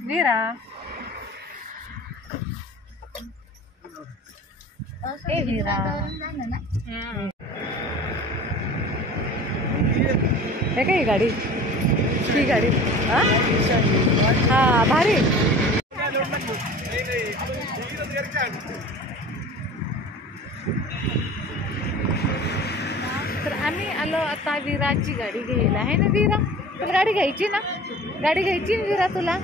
वीरा ए वीरा हे काय गाडी ही गाडी हा भारी तर आम्ही आलो आता वीराची गाडी घ्यायला आहे ना वीरा तुला गाडी घ्यायची ना वीरा तुला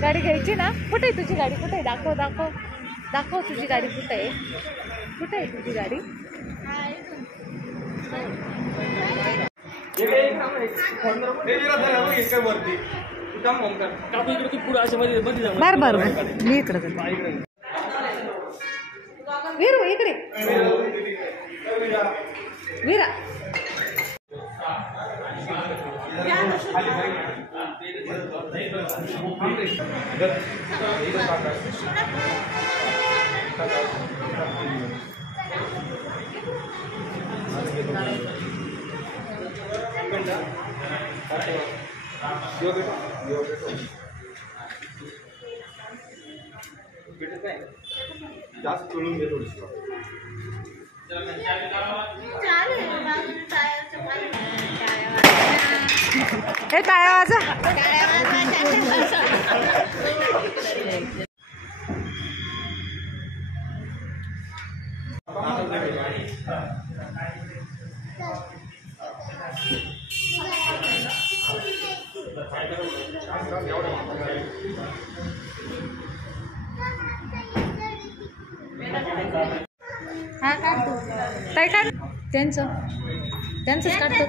गाडी घ्यायची ना कुठे आहे तुझी गाडी कुठे आहे दाखव दाखव दाखव तुझी गाडी कुठे आहे तुझी गाडी बर बर मी इकडे वीरू इकडे वीरा जास्त चढून घे थोडीशी हे टाळ्या वाजा हा काढतो काय काढ त्यांचंच काढतो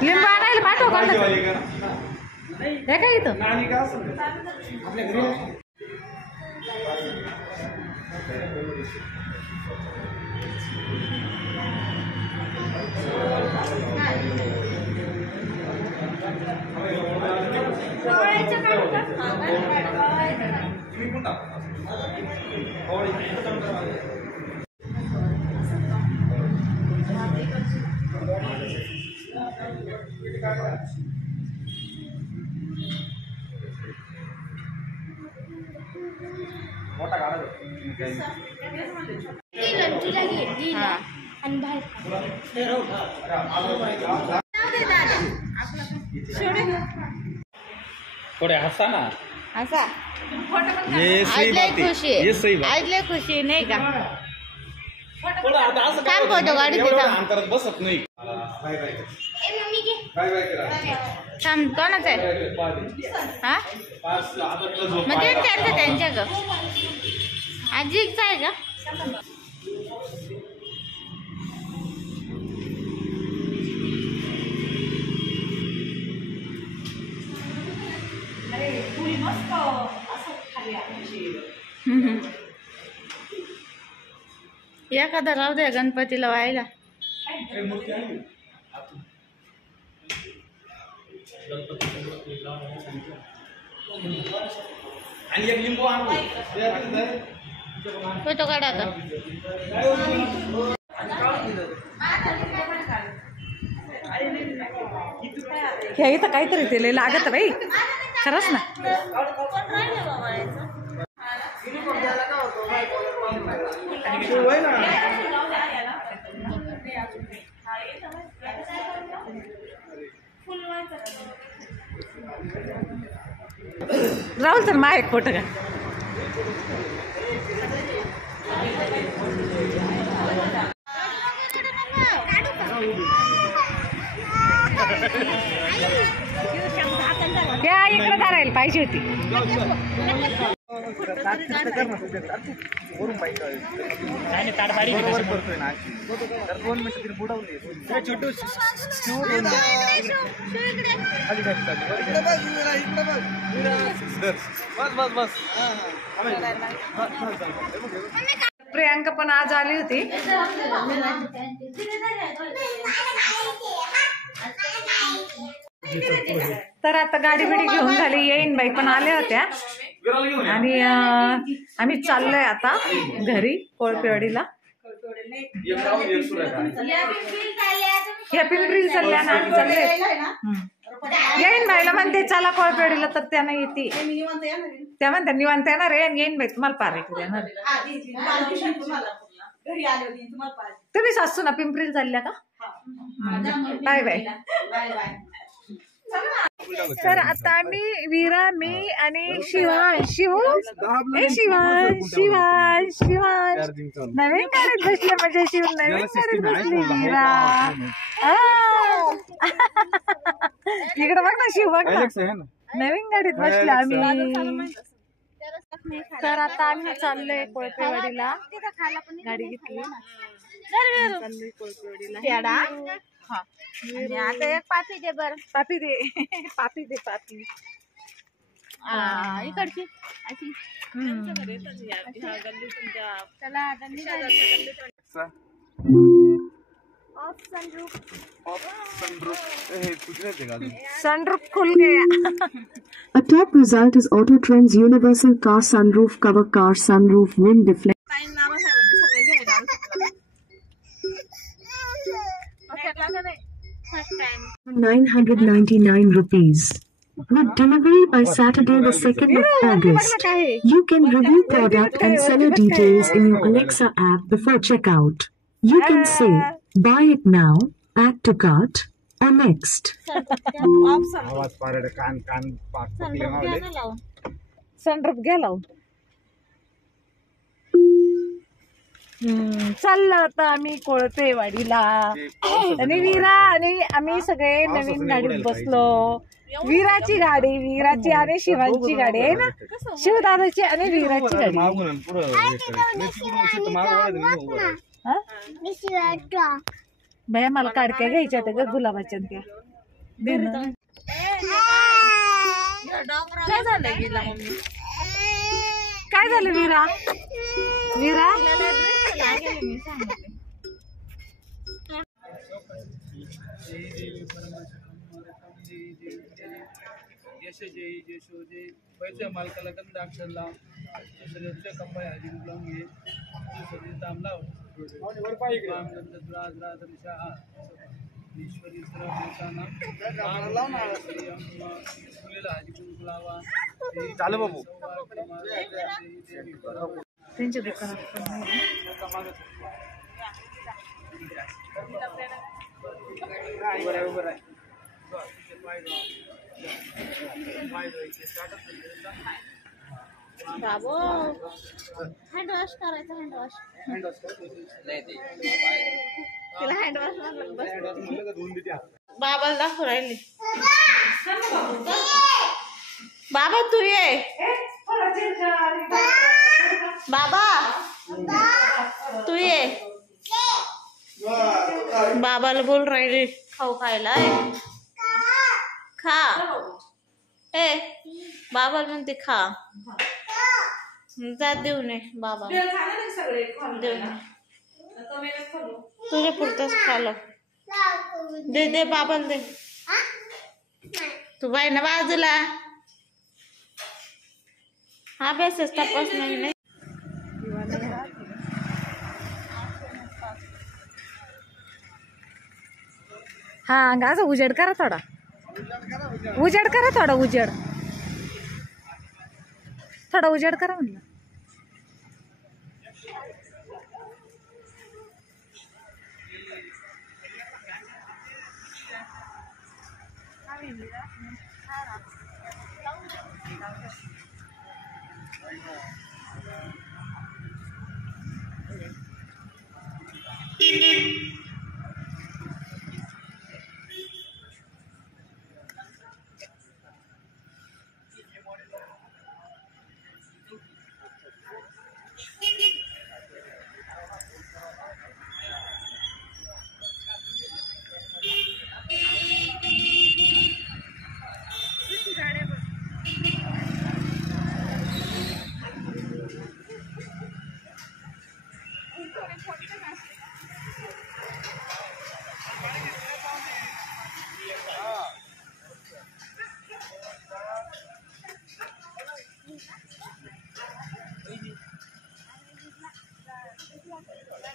लिंबू आणायला पाठव का हे काय इथं मोठा गाडा थोडे हसा ना हसा ये सही बात है ये सही बात आज लय खुशी नाही का थोडा आता असं काय फोटो गाडी अंतरात बसत नाही थांब कोणाच आहे हा मग ते त्यांच्या ग आजीच आहे का एखादा राहू द्या गणपतीला व्हायला आणि एक लिंबू आणू फोटो काढा आता हे इथं काहीतरी ते लागत बाई खरंच ना राहुल तर मा एक फोटो का त्या इकडे धरायला पाहिजे होती प्रियांका पण आज आली होती तर आता गाडी बिडी घेऊन झाली येईन बाई पण आल्या होत्या आणि आम्ही चाललोय आता घरी कोळपेवाडीला. ह्या पिंपरी चालल्या ना आम्ही चाललोय. येईन बाईला म्हणते चला कोळपेवाडीला तर त्यांना येते. त्या म्हणतात निवांत येणार आहे आणि येईन बाई तुम्हाला पार्टी देणार. तुम्ही सासू ना पिंपरीला चालल्या का? Bye bye. तर आता आम्ही वीरा, मी आणि शिवांश नवीन गाडीत बसले. म्हणजे शिव नवीन गाडीत बसली. वीरा इकडे बघ ना, शिव बघ ना, नवीन गाडीत बसले आम्ही. तर आता आम्ही चाललोय कोळपेवाडीला. गाडी घेतली, चाललोय कोळपेवाडीला. हा आता एक पापी दे बर. पापी दे, पापी दे, पापी इकडची अशी. सनरूफ खुल गया. A top result is Autotrend's universal car sunroof cover, car sunroof, wind deflection. 999 rupees. With delivery by Saturday the 2nd of August. You can review product and seller details in your Alexa app before checkout. You can say, buy it now, add to cart, or next. Sunroof गेला. चाललं आता आम्ही कोळपेवाडीला. आणि वीरा आणि आम्ही सगळे नवीन गाडीत बसलो. वीराची गाडी, वीराची आणि शिवांची गाडी आहे ना, शिवदादाची आणि वीराची गाडी. भैया मला काडक्या घ्यायच्या त्या ग गुलाबाच्या. त्या काय झालं गेला मम्मी? काय झालं वीरा? वीरा पैसे मालकाला गंध अक्षर लाव. कंपनी हजी लावून घे. तांबला ईश्वरी चालू बाबू त्यांच्या दुकानात बाबू हँड वॉश करायचं. हँड वॉश तिला हँड वॉश बाबाला दाखवू राहिली. बाबा तू ये. बाबा तू ये. बाबाला बोल राहिली खाऊ खायला. खा. ए बाबाला म्हणते खा. जा देऊ नये बाबा, देऊ नये. तुझ्या पुरतच खालो. दे दे बाबाला दे. तू बाई ना बाजूला. हा बेसच तपास नाही. हा गाचा उजेड करा थोडा. उजेड करा थोडा. उजेड थोडा उजेड करा म्हणलं. चला